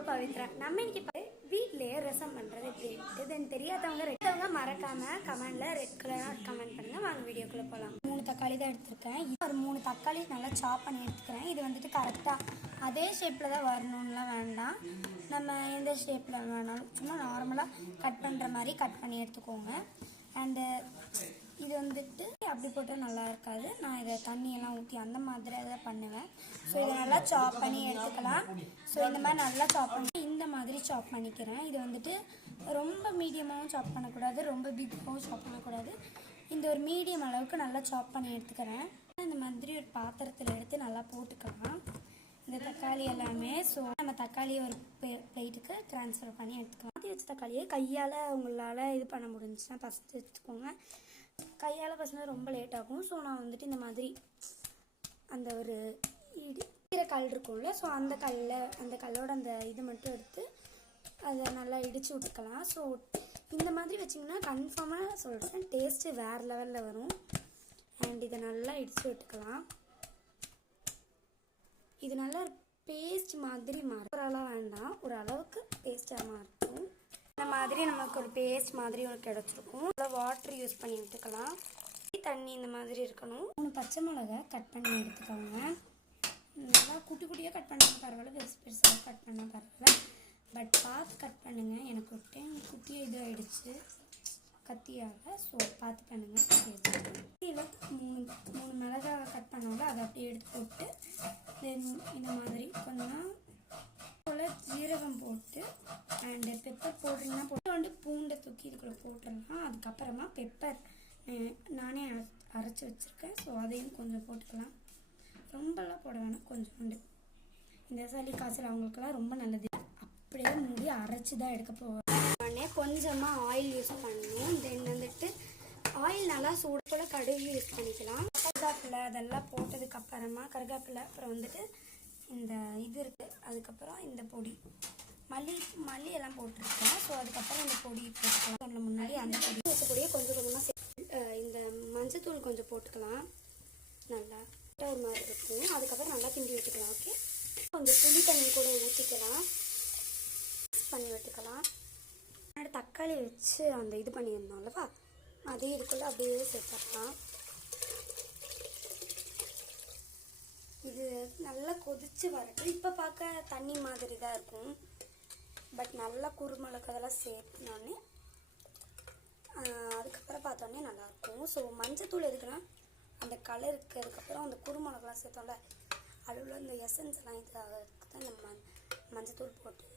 உங்கள் பவித்ரா. நம்ம இன்னைக்கு வீட்டிலேயே ரசம் பண்ணுறது எப்படி இதுன்னு தெரியாதவங்க மறக்காமல் கமெண்டில் ரெட் கலராக கமெண்ட் பண்ணுங்கள். வாங்க வீடியோக்குள்ளே போகலாம். 3 தக்காளி தான் எடுத்துருக்கேன். இது ஒரு 3 தக்காளி நல்லா சாப் பண்ணி எடுத்துக்கிறேன். இது வந்துட்டு கரெக்டாக அதே ஷேப்பில் தான் வரணும்லாம் வேண்டாம். நம்ம எந்த ஷேப்பில் வேணாலும் சும்மா நார்மலாக கட் பண்ணுற மாதிரி கட் பண்ணி எடுத்துக்கோங்க. அண்டு இது வந்துட்டு அப்படி போட்டால் நல்லா இருக்காது. நான் இதை தண்ணியெல்லாம் ஊற்றி அந்த மாதிரி அதை பண்ணுவேன். ஸோ இதை நல்லா சாப் பண்ணி எடுத்துக்கலாம். ஸோ இந்த மாதிரி நல்லா சாப் பண்ணி இந்த மாதிரி சாப் பண்ணிக்கிறேன். இது வந்துட்டு ரொம்ப மீடியமாகவும் சாப் பண்ணக்கூடாது, ரொம்ப பிக்காகவும் சாப் பண்ணக்கூடாது. இந்த ஒரு மீடியம் அளவுக்கு நல்லா சாப் பண்ணி எடுத்துக்கிறேன். இந்த மாதிரி ஒரு பாத்திரத்தில் எடுத்து நல்லா போட்டுக்கலாம் இந்த தக்காளி எல்லாமே. ஸோ நம்ம தக்காளியை ஒரு பிளேட்டுக்கு ட்ரான்ஸ்ஃபர் பண்ணி எடுத்துக்கலாம். மாற்றி வச்ச தக்காளியை கையால் உங்களால் இது பண்ண முடிஞ்சுன்னா ஃபஸ்ட்டு வச்சுக்கோங்க. கையால் பசங்க ரொம்ப லேட் ஆகும். ஸோ நான் வந்துட்டு இந்த மாதிரி அந்த ஒரு ஈர கல் இருக்கும்ல, ஸோ அந்த கல்லோட அந்த இது மட்டும் எடுத்து அதை நல்லா இடித்து விட்டுக்கலாம். ஸோ இந்த மாதிரி வச்சிங்கன்னா கன்ஃபார்மாக சொல்கிறேன் டேஸ்ட்டு வேறு லெவலில் வரும். அண்ட் இதை நல்லா இடித்து விட்டுக்கலாம். இது நல்லா பேஸ்ட் மாதிரி மாறும். ஓரளவு வேண்டாம், ஒரு அளவுக்கு பேஸ்ட்டாக மாறும். இந்த மாதிரி நமக்கு ஒரு பேஸ்ட் மாதிரி ஒன்று கிடச்சிருக்கும். அதில் வாட்டர் யூஸ் பண்ணி விட்டுக்கலாம். தண்ணி இந்த மாதிரி இருக்கணும். 3 பச்சை மிளகாய் கட் பண்ணி எடுத்துக்கோங்க. நல்லா குட்டி குட்டியாக கட் பண்ணால் பரவாயில்ல, பெருசாக கட் பண்ணால் பரவாயில்ல, பட் பார்த்து கட் பண்ணுங்கள். எனக்கு ஒரு டைம் குட்டியாக இது ஆகிடுச்சு கத்தியாக. ஸோ பார்த்து பண்ணுங்கள். இதில் 3 மிளகாய் கட் பண்ணோம்ல, அதை அப்படியே எடுத்து போட்டு தென் இந்த மாதிரி கொஞ்சம் போல் ஜீரகம் போட்டு அண்டு பெப்பர் போடுறீங்கன்னா போட்டு வந்து பூண்டை தூக்கி இதுக்குள்ளே போட்டுடலாம். அதுக்கப்புறமா பெப்பர் நானே அரைச்சி வச்சுருக்கேன். ஸோ அதையும் கொஞ்சம் போட்டுக்கலாம். ரொம்பலாம் போட வேணாம், கொஞ்சோண்டு. இந்த சளி காய்ச்சல் அவங்களுக்கெல்லாம் ரொம்ப நல்லது. அப்படியே மூடி அரைச்சி தான் எடுக்க போவேன். உடனே கொஞ்சமாக ஆயில் யூஸ் பண்ணணும். தென் வந்துட்டு ஆயில் நல்லா சூடு போல் கடுகு யூஸ் பண்ணிக்கலாம். கருவேப்பிலை அதெல்லாம் போட்டதுக்கப்புறமா கருவேப்பிலை அப்புறம் வந்துட்டு இந்த இது இருக்குது, அதுக்கப்புறம் இந்த பொடி மல்லி எல்லாம் போட்டிருக்கேன். ஸோ அதுக்கப்புறம் இந்த பொடி போட்டுக்கலாம். முன்னாடி அந்த பொடியை கொஞ்சம் கொஞ்சமாக இந்த மஞ்சத்தூள் கொஞ்சம் போட்டுக்கலாம். நல்லா ஒரு மாதிரி இருக்கும். அதுக்கப்புறம் நல்லா கிண்டி விட்டுக்கலாம். ஓகே, கொஞ்சம் புளி தண்ணி கூட ஊற்றிக்கலாம், மிக்ஸ் பண்ணி விட்டுக்கலாம். முன்னாடி தக்காளி வச்சு அந்த இது பண்ணியிருந்தோம்லவா, அதே இதுக்குள்ளே அப்படியே சேர்த்துக்கலாம். இது நல்லா கொதித்து வரட்டும். இப்போ பார்க்க தண்ணி மாதிரி தான் இருக்கும், பட் நல்லா குருமிளகு அதெல்லாம் சேர்த்துனோடனே அதுக்கப்புறம் பார்த்தோன்னே நல்லாயிருக்கும். ஸோ மஞ்சத்தூள் எதுக்குன்னா அந்த கலருக்கு, அதுக்கப்புறம் அந்த குருமிளகுலாம் சேர்த்தோம்ல அதில் உள்ள இந்த எசன்ஸ் எல்லாம் இதுக்காக தான் நம்ம மஞ்சத்தூள் போட்டு